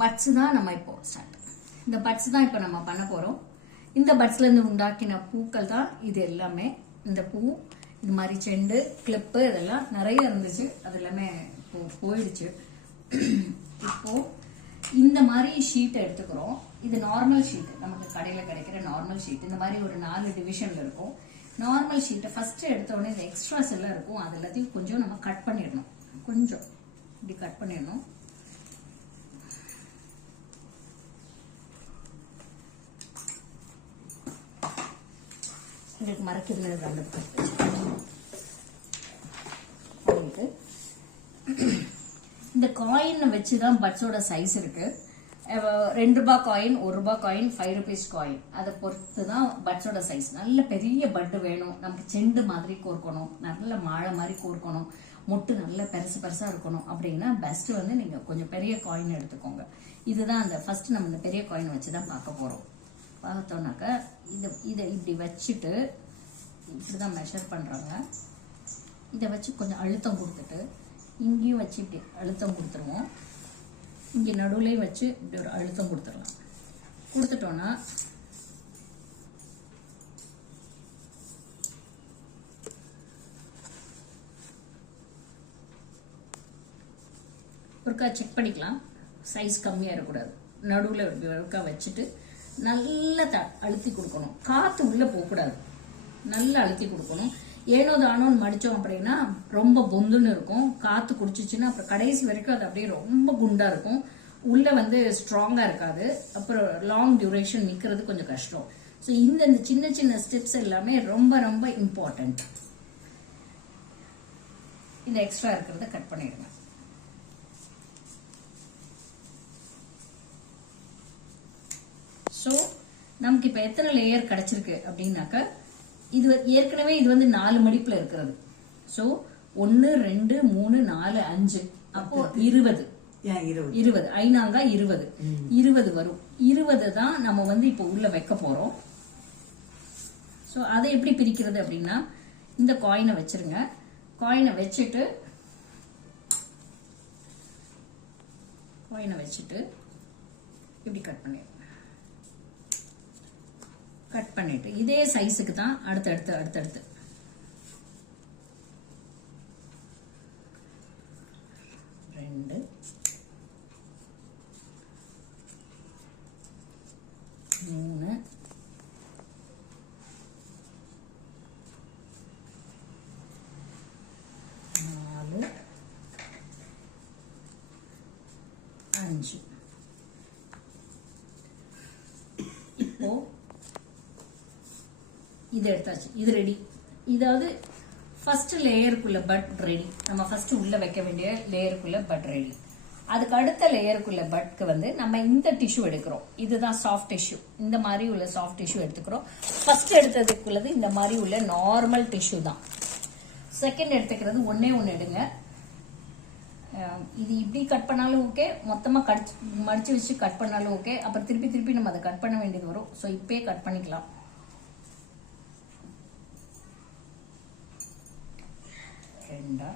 Puts தான் நம்ம இப்போ ஸ்டார்ட். இந்த பட்ஸ் தான் இப்போ நம்ம பண்ண போறோம். இந்த பட்ஸ்ல இருந்து உண்டாக்கின பூக்கள் தான் இது எல்லாமே. இந்த பூ இது மாதிரி செண்டு கிளிப்பு இதெல்லாம் நிறைய இருந்துச்சு, அது எல்லாமே இப்போ போயிடுச்சு. இப்போ இந்த மாதிரி ஷீட் எடுத்துக்கிறோம். இது நார்மல் ஷீட், நமக்கு கடையில கிடைக்கிற நார்மல் ஷீட். இந்த மாதிரி ஒரு 4 டிவிஷன்ல இருக்கும். நார்மல் ஷீட்டை ஃபர்ஸ்ட் எடுத்த உடனே இந்த எக்ஸ்ட்ராஸ் எல்லாம் இருக்கும், அது எல்லாத்தையும் கொஞ்சம் நம்ம கட் பண்ணிடணும். கொஞ்சம் இப்படி கட் பண்ணிடணும். உங்களுக்கு மறக்கிறது இந்த காயின் வச்சுதான் பட்ஸோட சைஸ் இருக்கு. 2 ரூபாய் காயின், 1 ரூபாய் காயின், 5 rupees காயின், அதை பொறுத்து தான் பட்ஸோட சைஸ். நல்ல பெரிய பட்டு வேணும், நமக்கு செண்டு மாதிரி கோர்க்கணும், நல்ல மாழை மாதிரி கோர்க்கணும், மொட்டு நல்ல பெருசு பெருசா இருக்கணும் அப்படின்னா பெஸ்ட் வந்து நீங்க கொஞ்சம் பெரிய காயின் எடுத்துக்கோங்க. இதுதான் அந்த ஃபர்ஸ்ட் நம்ம இந்த பெரிய காயின் வச்சுதான் பார்க்க போறோம். பார்த்தோம்னாக்க இதை இப்படி வச்சுட்டு இப்படிதான் மெஷர் பண்றாங்க. இதை வச்சு கொஞ்சம் அழுத்தம் கொடுத்துட்டு இங்கேயும் வச்சு இப்படி அழுத்தம் கொடுத்துருவோம். இங்கே நடுவுலையும் வச்சு இப்படி ஒரு அழுத்தம் கொடுத்துடலாம். கொடுத்துட்டோம்னா ஒருக்கா செக் பண்ணிக்கலாம், சைஸ் கம்மியா இருக்கக்கூடாது. நடுவில் ஒருக்கா வச்சுட்டு நல்லா அழுத்தி கொடுக்கணும். காத்து உள்ள போகக்கூடாது, நல்லா அழுத்தி கொடுக்கணும். ஏனோ தானோன்னு மடிச்சோம் அப்படின்னா ரொம்ப பொந்துன்னு இருக்கும். காத்து குடிச்சிச்சுன்னா அப்புறம் கடைசி வரைக்கும் அது அப்படியே ரொம்ப குண்டா இருக்கும், உள்ள வந்து ஸ்ட்ராங்கா இருக்காது. அப்புறம் லாங் டியூரேஷன் நிக்கிறது கொஞ்சம் கஷ்டம். ஸோ இந்த சின்ன சின்ன ஸ்டெப்ஸ் எல்லாமே ரொம்ப ரொம்ப இம்பார்ட்டன்ட். இந்த எக்ஸ்ட்ரா இருக்கிறத கட் பண்ணிடுங்க. ஸோ நமக்கு இப்ப எத்தனை லேயர் கிடைச்சிருக்கு அப்படின்னாக்க, இது ஏற்கனவே இது வந்து 4 மடிப்புல இருக்கிறது. சோ 1 2 3 4 5 அப்போ 20 ஐநாங்கா 20 வரும். 20 தான் நம்ம வந்து இப்போ உள்ள வைக்க போறோம். சோ அதை எப்படி பிரிக்கிறது அப்படின்னா, இந்த காயினை வச்சிருங்க. காயினை வச்சுட்டு இப்படி கட் பண்ணிட்டு இதே சைஸுக்கு தான் அடுத்தடுத்து 2 3 4 5. இப்போ இது எடுத்தாச்சு, இது ரெடி. இதாவது ஃபர்ஸ்ட் லேயருக்குள்ள பட் ரெடி. நம்ம ஃபர்ஸ்ட் உள்ள வைக்க வேண்டிய லேயருக்குள்ள பட் ரெடி. அதுக்கு அடுத்த லேயருக்குள்ள பட்க்கு வந்து நம்ம இந்த டிஷ்யூ எடுக்கிறோம். இதுதான் சாஃப்ட் டிஷ்யூ. இந்த மாதிரி உள்ள சாஃப்ட் டிஷ்யூ எடுத்துக்கிறோம். ஃபர்ஸ்ட் எடுத்ததுக்குள்ளது இந்த மாதிரி உள்ள நார்மல் டிஷ்யூ தான். செகண்ட் எடுத்துக்கிறது ஒன்னே எடுங்க. இது இப்படி கட் பண்ணாலும் ஓகே, மொத்தமா மடிச்சு வச்சு கட் பண்ணாலும் ஓகே. அப்புறம் திருப்பி நம்ம அதை கட் பண்ண வேண்டியது வரும். ஸோ இப்பயே கட் பண்ணிக்கலாம். ரெண்டா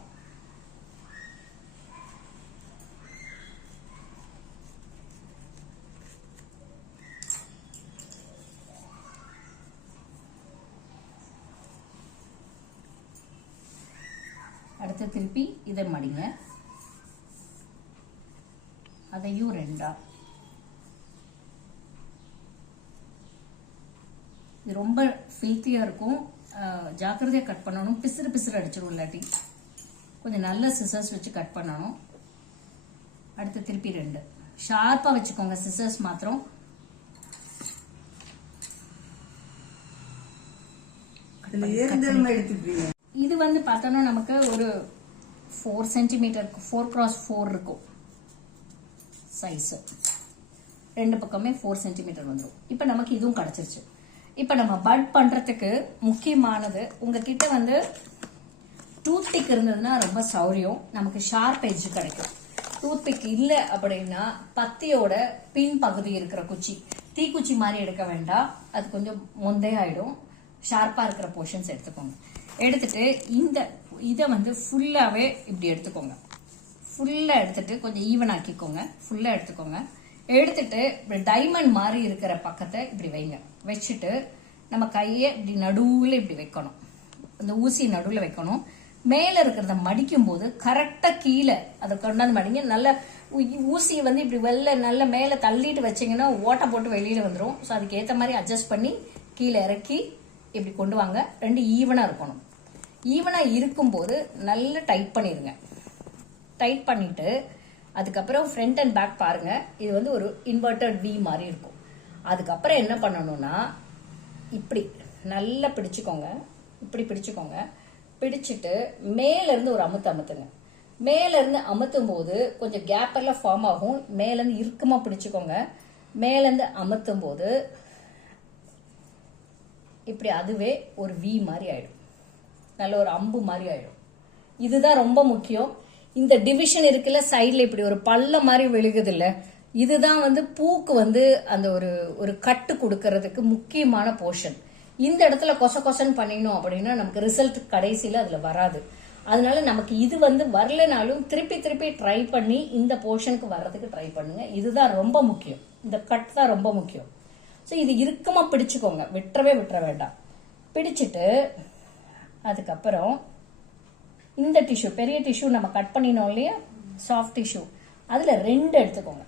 அடுத்து திருப்பி இதை மடிங்க. அதையும் ரெண்டா. இது ரொம்ப ஃபில்த்தியா இருக்கும், ஜாக்கிரதையா கட் பண்ணணும். பிசுறு அடிச்சிடும், இல்லாட்டி கொஞ்சம் நல்ல சிசர்ஸ் வச்சு கட் பண்ணணும். அடுத்து திருப்பி 2 ஷார்ப்பா வச்சுக்கோங்க சிசர்ஸ் மாத்திரம். இது வந்து பார்த்தோம்னா நமக்கு ஒரு 4 சென்டிமீட்டர் 4x4 இருக்கும் சைஸ். 2 பக்கமே 4 சென்டிமீட்டர் வந்துடும். இப்ப நமக்கு இதுவும் கிடைச்சிருச்சு. இப்ப நம்ம பட் பண்றதுக்கு முக்கியமானது, உங்ககிட்ட வந்து டூத் பிக் இருந்ததுன்னா ரொம்ப சௌரியம், நமக்கு ஷார்ப் எட்ஜ் கிடைக்கும். டூத் பிக் இல்ல அப்படின்னா பத்தியோட பின் பகுதி இருக்கிற குச்சி, தீக்குச்சி மாதிரி எடுக்க வேண்டாம், அது கொஞ்சம் மொந்தையாயிடும். ஷார்ப்பா இருக்கிற போர்ஷன்ஸ் எடுத்துக்கோங்க. எடுத்துட்டு இதை வந்து ஃபுல்லாவே இப்படி எடுத்துக்கோங்க. ஃபுல்லா எடுத்துட்டு கொஞ்சம் ஈவன் ஆக்கிக்கோங்க. ஃபுல்லா எடுத்துக்கோங்க. எடுத்துட்டு இப்படி டைமண்ட் மாதிரி இருக்கிற பக்கத்தை இப்படி வைங்க. வச்சுட்டு நம்ம கையை இப்படி நடுவுல இப்படி வைக்கணும். அந்த ஊசி நடுவுல வைக்கணும். மேல இருக்கிறத மடிக்கும் போது கரெக்டா கீழே அதை கொண்டாந்து மடிங்க. நல்ல ஊசியை வந்து இப்படி நல்ல மேல தள்ளிட்டு வச்சீங்கன்னா ஓட்டை போட்டு வெளியில வந்துடும். ஸோ அதுக்கு ஏற்ற மாதிரி அட்ஜஸ்ட் பண்ணி கீழே இறக்கி இப்படி கொண்டு வாங்க. ரெண்டு ஈவனா இருக்கணும். ஈவனா இருக்கும்போது நல்லா டைட் பண்ணிருங்க. டைட் பண்ணிட்டு அதுக்கப்புறம் ஃப்ரண்ட் அண்ட் பேக் பாருங்க. இது வந்து ஒரு இன்வெர்டட் வி மாதிரி இருக்கும். அதுக்கப்புறம் என்ன பண்ணணும்னா இப்படி நல்லா பிடிச்சுக்கோங்க. இப்படி பிடிச்சுக்கோங்க. பிடிச்சிட்டு மேல இருந்து ஒரு அமுத்துங்க. மேல இருந்து அமுத்தும் போது கொஞ்சம் கேப் எல்லாம் ஃபார்ம் ஆகும். மேல இருந்து இறுக்கமா பிடிச்சுக்கோங்க. மேல இருந்து அமுத்தும் போது இப்படி அதுவே ஒரு வி மாதிரி ஆயிடும். நல்ல ஒரு அம்பு மாதிரி ஆயிடும். இதுதான் ரொம்ப முக்கியம். இந்த டிவிஷன் இருக்குல்ல, சைட்ல இப்படி ஒரு பள்ள மாதிரி விழுகுது இல்ல, இதுதான் வந்து பூக்கு வந்து அந்த ஒரு கட்டு கொடுக்கறதுக்கு முக்கியமான போர்ஷன். இந்த இடத்துல கொசன்னு பண்ணினோம் அப்படின்னா நமக்கு ரிசல்ட் கடைசியில அதுல வராது. அதனால நமக்கு இது வந்து வரலனாலும் திருப்பி ட்ரை பண்ணி இந்த போர்ஷனுக்கு வர்றதுக்கு ட்ரை பண்ணுங்க. இதுதான் ரொம்ப முக்கியம். இந்த கட் தான் ரொம்ப முக்கியம். ஸோ இது இறுக்கமா பிடிச்சுக்கோங்க. விட்டுற வேண்டாம். பிடிச்சிட்டு அதுக்கப்புறம் இந்த டிஷ்யூ, பெரிய டிஷ்யூ நம்ம கட் பண்ணினோம் இல்லையா, சாஃப்ட் டிஷ்யூ, அதுல 2 எடுத்துக்கோங்க.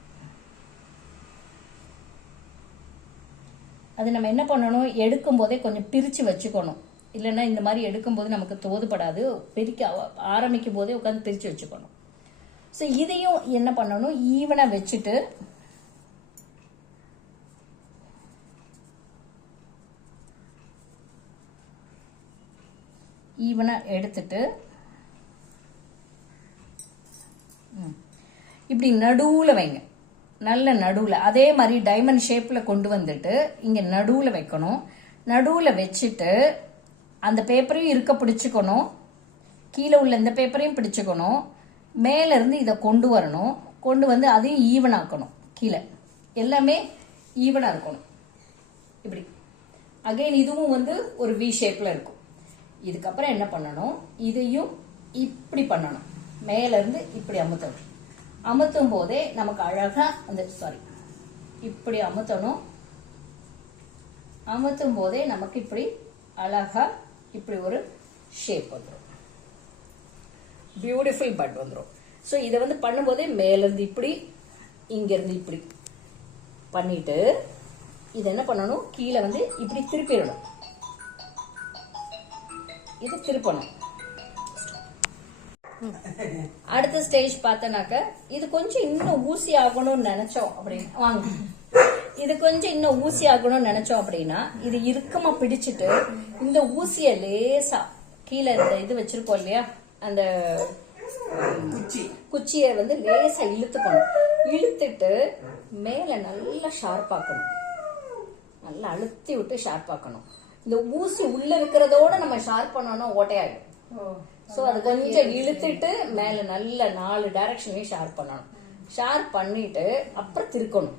அது நம்ம என்ன பண்ணணும், எடுக்கும் போதே கொஞ்சம் பிரிச்சு வச்சுக்கணும். இல்லைன்னா இந்த மாதிரி எடுக்கும் போது நமக்கு தோதுபடாது. பிரிக்க ஆரம்பிக்கும் போதே உட்காந்து பிரிச்சு வச்சுக்கணும். ஸோ இதையும் என்ன பண்ணணும், ஈவனா வச்சுட்டு ஈவனா எடுத்துட்டு இப்படி நடுவுல வைங்க. நல்ல நடுவுல அதே மாதிரி டைமண்ட் ஷேப்ல கொண்டு வந்துட்டு இங்க நடுவுல வைக்கணும். நடுவுல வச்சுட்டு அந்த பேப்பரையும் இருக்க பிடிச்சுக்கணும். கீழே உள்ள இந்த பேப்பரையும் பிடிச்சுக்கணும். மேல இருந்து இதை கொண்டு வரணும். கொண்டு வந்து அதையும் ஈவன் ஆக்கணும். கீழே எல்லாமே ஈவனா இருக்கணும். இப்படி அகைன் இதுவும் வந்து ஒரு வி ஷேப்ல இருக்கும். இதுக்கப்புறம் என்ன பண்ணணும், இதையும் இப்படி பண்ணணும். மேல இருந்து இப்படி அமுத்தணும். அமுத்தும் போதே நமக்கு அழகா அந்த இப்படி அமுத்தணும். அமுத்தும் போதே நமக்கு இப்படி அழகா இப்படி ஒரு ஷேப் வந்துடும். பியூட்டிஃபுல் பட் வந்துடும். ஸோ இதை வந்து பண்ணும்போதே மேல இருந்து இப்படி, இங்க இருந்து இப்படி பண்ணிட்டு இது என்ன பண்ணணும், கீழே வந்து இப்படி திருப்பிடணும். இது திருப்பணும். அடுத்த ஸ்டேஜ் பார்த்தனாக்க இது கொஞ்சம் இன்னும் ஊசி ஆகணும்னு நினைச்சோம் அப்படின்னு வாங்க, இது கொஞ்சம் இன்னும் ஊசி ஆகணும்னு நினைச்சோம் அப்படின்னா இது இறுக்கமா பிடிச்சிட்டு இந்த ஊசிய லேசா கீழே இந்த இது வச்சிருக்கோம் இல்லையா, அந்த குச்சிய வந்து லேசா இழுத்துக்கணும். இழுத்துட்டு மேல நல்லா ஷார்ப்பாக்கணும். நல்லா அழுத்தி விட்டு ஷார்ப்பாக்கணும். இந்த ஊசி உள்ள இருக்கிறதோட நம்ம ஷார்ப் பண்ணணும், ஓட்டையாயிடும். சோ அது கொஞ்சம் இழுத்துட்டு மேல நல்ல 4 டைரக்ஷன்லயும் ஷார்ப் பண்ணணும். ஷார்ப் பண்ணிட்டு அப்புறம் திருக்கணும்.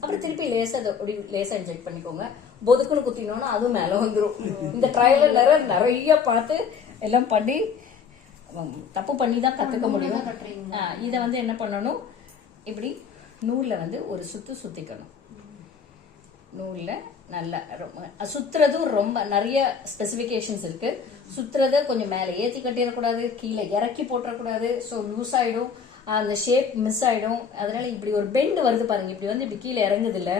அப்புறம் திருப்பி லேசா லேசா இன்ஜெக்ட் பண்ணிக்கோங்க. பொதுக்குன்னு குத்தினோம்னா அதுவும் மேல வந்துடும். இந்த ட்ரையல் நிறைய பார்த்து எல்லாம் பண்ணி தப்பு பண்ணி தான் கத்துக்க முடியும். இத வந்து என்ன பண்ணணும், இப்படி நூல்ல வந்து ஒரு சுத்திக்கணும். நூல்ல நல்லா சுத்துறதும் ரொம்ப நிறைய ஸ்பெசிபிகேஷன்ஸ் இருக்கு. சுத்துறத கொஞ்சம் மேல ஏத்தி கட்டிடக்கூடாது, கீழே இறக்கி போட்டக்கூடாது. ஸோ லூஸ் ஆயிடும், அந்த ஷேப் மிஸ் ஆயிடும். அதனால இப்படி ஒரு பெண்ட் வருது பாருங்க, இப்படி வந்து இப்படி கீழே இறங்குது இல்ல,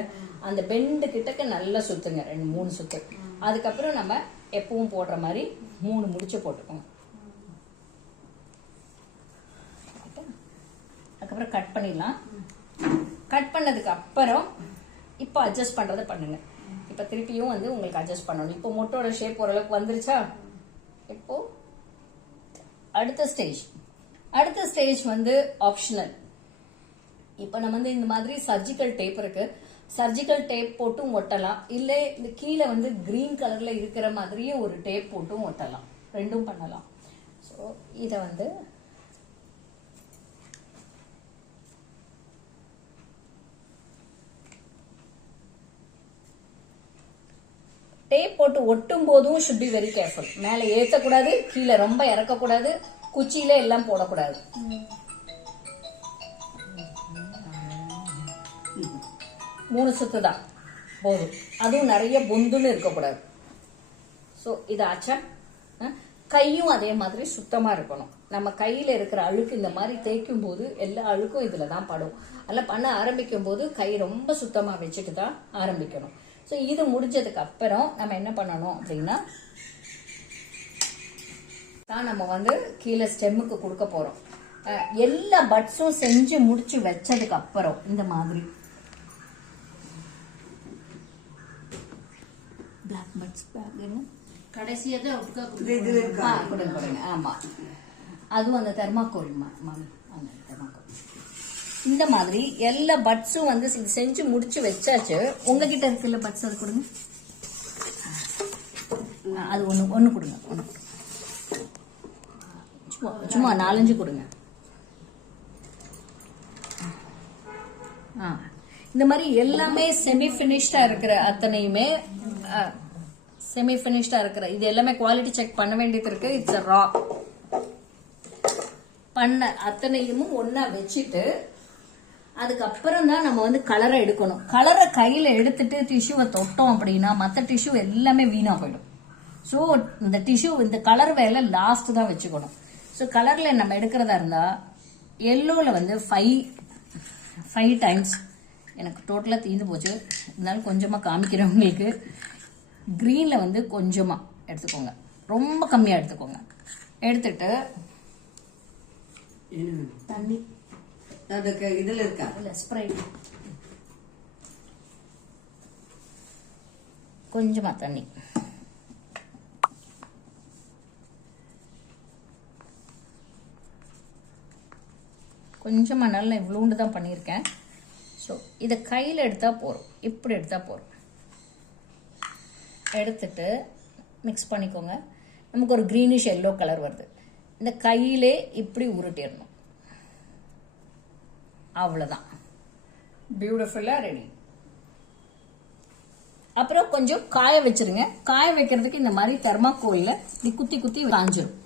அந்த பெண்டு கிட்டக்க நல்லா சுத்துங்க, 2-3 சுத்து. அதுக்கப்புறம் நம்ம எப்பவும் போடுற மாதிரி 3 முடிச்சு போட்டுக்கோங்க. அதுக்கப்புறம் கட் பண்ணிடலாம். கட் பண்ணதுக்கு அப்புறம் இப்போ அட்ஜஸ்ட் பண்றதை பண்ணுங்க. இப்ப திருப்பியும் வந்து உங்களுக்கு அட்ஜஸ்ட் பண்ணணும். இப்போ மொட்டோட ஷேப் ஓரளவுக்கு வந்துருச்சா. இப்போ அடுத்த ஸ்டேஜ் வந்து ஆப்ஷனல். இப்ப நம்ம வந்து இந்த மாதிரி சர்ஜிக்கல் டேப் இருக்கு, சர்ஜிக்கல் டேப் போட்டும் ஒட்டலாம். இல்ல இந்த கீழே வந்து கிரீன் கலர்ல இருக்கிற மாதிரியே ஒரு டேப் போட்டும் ஒட்டலாம். ரெண்டும் பண்ணலாம். ஸோ இதை வந்து டேப் போட்டு ஒட்டும் போதும் should be very careful. மேல ஏத்தக்கூடாது, கீழே ரொம்ப இறக்கக்கூடாது, குச்சியில எல்லாம் போடக்கூடாது. 3 சுத்து தான் போதும். அதுவும் நிறைய பொந்துன்னு இருக்கக்கூடாது. ஸோ இதாச்சா. கையும் அதே மாதிரி சுத்தமா இருக்கணும். நம்ம கையில இருக்கிற அழுக்கு இந்த மாதிரி தேய்க்கும் போது எல்லா அழுக்கும் இதுல தான் படும். அதெல்லாம் பண்ண ஆரம்பிக்கும் போது கை ரொம்ப சுத்தமா வச்சுட்டு தான் ஆரம்பிக்கணும். ஸோ இது முடிஞ்சதுக்கு அப்புறம் நம்ம என்ன பண்ணணும் அப்படின்னா தான் நம்ம வந்து கீழே ஸ்டெம்முக்கு கொடுக்க போறோம். எல்லா பட்ஸும் செஞ்சு முடிச்சு வச்சதுக்கு அப்புறம் இந்த மாதிரி பிளாக் பட்ஸ் கடைசியா தான் கொடுங்க. ஆமா, அதுவும் அந்த தெர்மாக்கோல் மாமி, அந்த தெர்மாக்கோல். இந்த மாதிரி எல்லா பட்ஸும் வந்து செஞ்சு முடிச்சு வச்சாச்சு. உங்ககிட்ட இருக்குல்ல பட்ஸ், அது கொடுங்க. அது ஒண்ணு கொடுங்க. சும்மா 4-5 கொடுங்க. இந்த மாதிரி எல்லாமே செமி பினிஷ்டா இருக்கிற அத்தனையுமே செமி பினிஷ்டா இருக்கிற இது எல்லாமே குவாலிட்டி செக் பண்ண வேண்டியது இருக்கு. இட்ஸ் ரா பண்ண அத்தனையும் ஒன்னா வச்சுட்டு அதுக்கப்புறம் தான் நம்ம வந்து கலரை எடுக்கணும். கலரை கையில எடுத்துட்டு டிஷ்யூவை தொட்டோம் அப்படின்னா மற்ற டிஷ்யூ எல்லாமே வீணா போயிடும். ஸோ இந்த டிஷ்யூ இந்த கலர் வேலை லாஸ்ட் தான் வச்சுக்கணும். ஸோ கலர்ல நம்ம எடுக்கிறதா இருந்தா எல்லோல வந்து 5 டைம்ஸ் எனக்கு டோட்டலா தீர்ந்து போச்சு. இருந்தாலும் கொஞ்சமா காமிக்கிறவங்களுக்கு கிரீன்ல வந்து கொஞ்சமா எடுத்துக்கோங்க, ரொம்ப கம்மியா எடுத்துக்கோங்க. எடுத்துட்டு தண்ணி இதுல இருக்கா இல்ல ஸ்ப்ரைட் கொஞ்சமா தண்ணி, கொஞ்சமா, நல்லா இவ்வளோண்டு தான் பண்ணியிருக்கேன். ஸோ இதை கையில் எடுத்தா போறோம், இப்படி எடுத்தா போறோம். எடுத்துட்டு மிக்ஸ் பண்ணிக்கோங்க. நமக்கு ஒரு கிரீனிஷ் எல்லோ கலர் வருது. இந்த கையிலே இப்படி உருட்டிடணும். அவ்வளோதான், பியூட்டிஃபுல்லா ரெடி. அப்புறம் கொஞ்சம் காய வச்சிருங்க. காய வைக்கிறதுக்கு இந்த மாதிரி தெர்மாக்கோல்ல குத்தி குத்தி காஞ்சிரும்.